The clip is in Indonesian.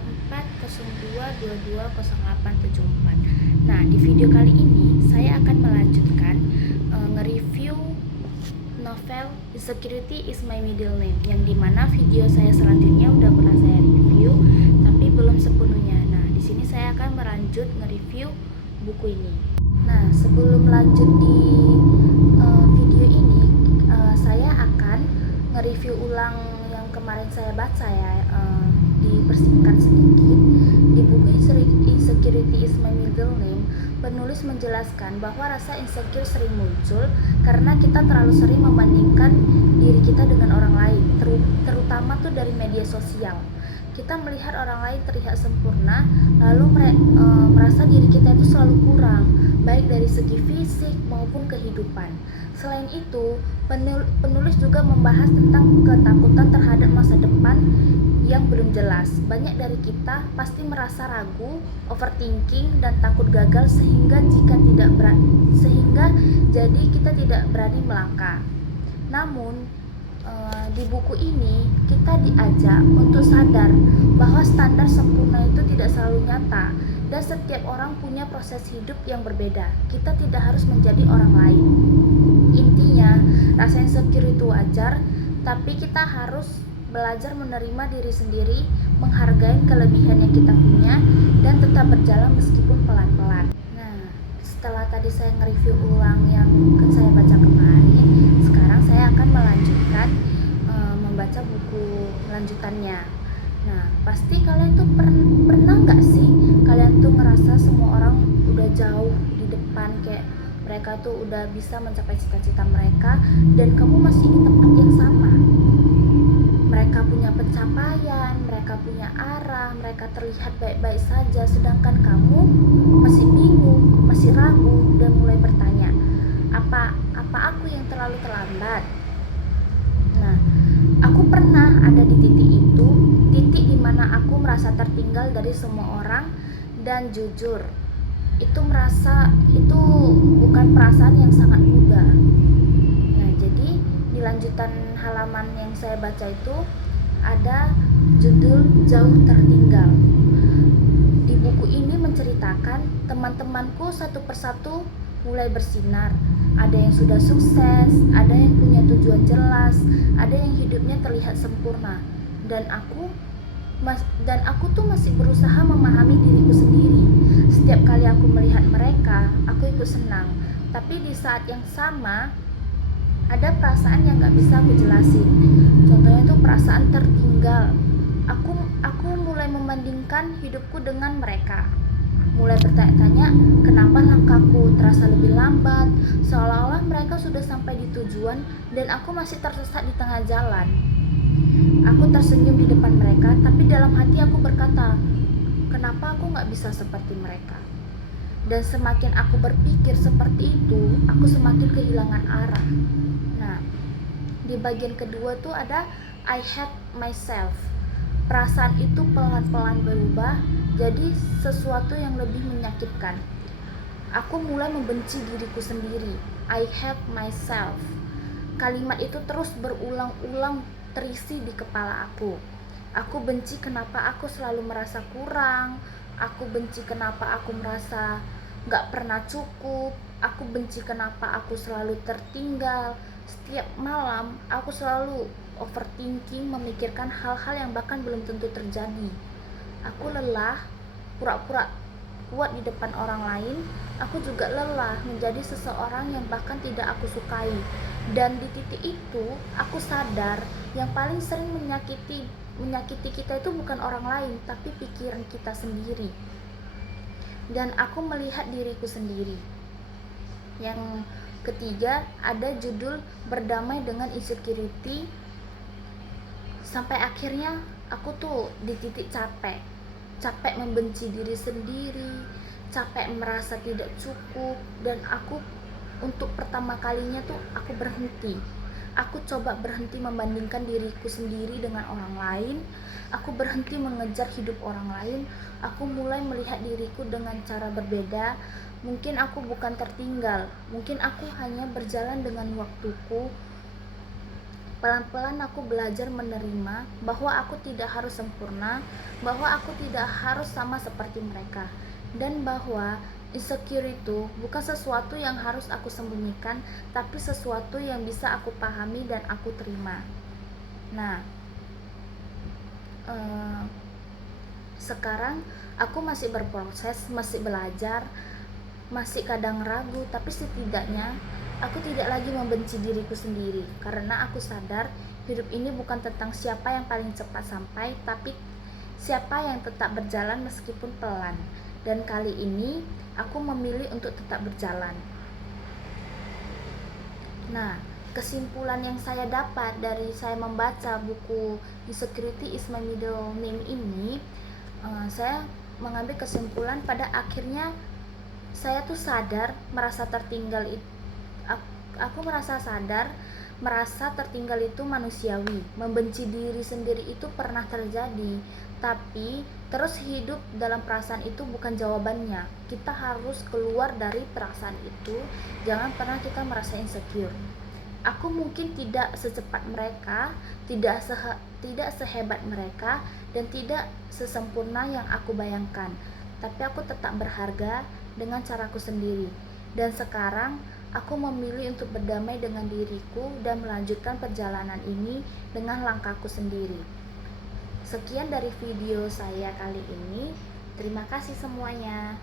3402220874. Nah, di video kali ini saya akan melanjutkan nge-review novel Insecurity is My Middle Name, yang dimana video saya selanjutnya udah pernah saya review tapi belum sepenuhnya. Nah, di sini saya akan melanjut nge-review buku ini. Nah, sebelum lanjut di video ini, saya akan nge-review ulang yang kemarin saya baca ya, dipersingkat sedikit. Di buku Insecurity is My Middle Name, penulis menjelaskan bahwa rasa insecure sering muncul karena kita terlalu sering membandingkan diri kita dengan orang lain, terutama tuh dari media sosial. Kita melihat orang lain terlihat sempurna, lalu merasa diri kita itu selalu kurang, baik dari segi fisik maupun kehidupan. Selain itu, penulis juga membahas tentang ketakutan terhadap masa depan yang belum jelas. Banyak dari kita pasti merasa ragu, overthinking, dan takut gagal sehingga jadi kita tidak berani melangkah. Namun di buku ini kita diajak untuk sadar bahwa standar sempurna itu tidak selalu nyata dan setiap orang punya proses hidup yang berbeda. Kita tidak harus menjadi orang lain. Intinya, rasa insecure itu wajar, tapi kita harus belajar menerima diri sendiri, menghargai kelebihan yang kita punya, dan tetap berjalan meskipun pelan-pelan. Nah, setelah tadi saya nge-review ulang yang saya baca kemarin, sekarang saya akan melanjutkan membaca buku lanjutannya. Nah, pasti kalian tuh pernah nggak sih kalian tuh ngerasa semua orang udah jauh di depan, kayak mereka tuh udah bisa mencapai cita-cita mereka dan kamu masih di tempat yang sama. Mereka punya pencapaian, mereka punya arah, mereka terlihat baik-baik saja, sedangkan kamu masih bingung, masih ragu, dan mulai bertanya, apa aku yang terlalu terlambat? Nah, aku pernah ada di titik itu, titik dimana aku merasa tertinggal dari semua orang, dan jujur, itu bukan perasaan yang sangat mudah. Nah, jadi di lanjutan halaman yang saya baca itu ada judul Jauh Tertinggal. Di buku ini menceritakan teman-temanku satu persatu mulai bersinar. Ada yang sudah sukses, ada yang punya tujuan jelas, ada yang hidupnya terlihat sempurna. Dan aku tuh masih berusaha memahami diriku sendiri. Setiap kali aku melihat mereka, aku ikut senang. Tapi di saat yang sama, ada perasaan yang gak bisa aku jelasin. Contohnya itu perasaan tertinggal. Aku mulai membandingkan hidupku dengan mereka. Mulai bertanya-tanya, kenapa langkahku terasa lebih lambat, seolah-olah mereka sudah sampai di tujuan dan aku masih tersesat di tengah jalan. Aku tersenyum di depan mereka, tapi dalam hati aku berkata, kenapa aku gak bisa seperti mereka? Dan semakin aku berpikir seperti itu, aku semakin kehilangan arah. Nah, di bagian kedua tuh ada I hate myself. Perasaan itu pelan-pelan berubah jadi sesuatu yang lebih menyakitkan. Aku mulai membenci diriku sendiri. I hate myself. Kalimat itu terus berulang-ulang terisi di kepala aku. Aku benci kenapa aku selalu merasa kurang. Aku benci kenapa aku merasa gak pernah cukup. Aku benci kenapa aku selalu tertinggal. Setiap malam aku selalu overthinking, memikirkan hal-hal yang bahkan belum tentu terjadi. Aku lelah pura-pura kuat di depan orang lain. Aku juga lelah menjadi seseorang yang bahkan tidak aku sukai. Dan di titik itu aku sadar yang paling sering menyakiti kita itu bukan orang lain, tapi pikiran kita sendiri. Dan aku melihat diriku sendiri. Yang ketiga ada judul Berdamai dengan Insecurity. Sampai akhirnya aku tuh di titik capek membenci diri sendiri, capek merasa tidak cukup, dan aku untuk pertama kalinya tuh aku berhenti. Aku coba berhenti membandingkan diriku sendiri dengan orang lain. Aku berhenti mengejar hidup orang lain. Aku mulai melihat diriku dengan cara berbeda. Mungkin aku bukan tertinggal, mungkin aku hanya berjalan dengan waktuku. Pelan-pelan aku belajar menerima bahwa aku tidak harus sempurna, bahwa aku tidak harus sama seperti mereka, dan bahwa insecure itu bukan sesuatu yang harus aku sembunyikan, tapi sesuatu yang bisa aku pahami dan aku terima. Nah, eh, sekarang aku masih berproses, masih belajar, masih kadang ragu, tapi setidaknya aku tidak lagi membenci diriku sendiri karena aku sadar hidup ini bukan tentang siapa yang paling cepat sampai, tapi siapa yang tetap berjalan meskipun pelan. Dan kali ini aku memilih untuk tetap berjalan. Nah, kesimpulan yang saya dapat dari saya membaca buku Insecurity is My Middle Name ini, saya mengambil kesimpulan pada akhirnya saya tuh sadar merasa tertinggal itu. Aku merasa sadar merasa tertinggal itu manusiawi. Membenci diri sendiri itu pernah terjadi, tapi terus hidup dalam perasaan itu bukan jawabannya. Kita harus keluar dari perasaan itu. Jangan pernah kita merasa insecure. Aku mungkin tidak secepat mereka, tidak sehebat mereka, dan tidak sesempurna yang aku bayangkan. Tapi aku tetap berharga dengan caraku sendiri. Dan sekarang aku memilih untuk berdamai dengan diriku dan melanjutkan perjalanan ini dengan langkahku sendiri. Sekian dari video saya kali ini. Terima kasih semuanya.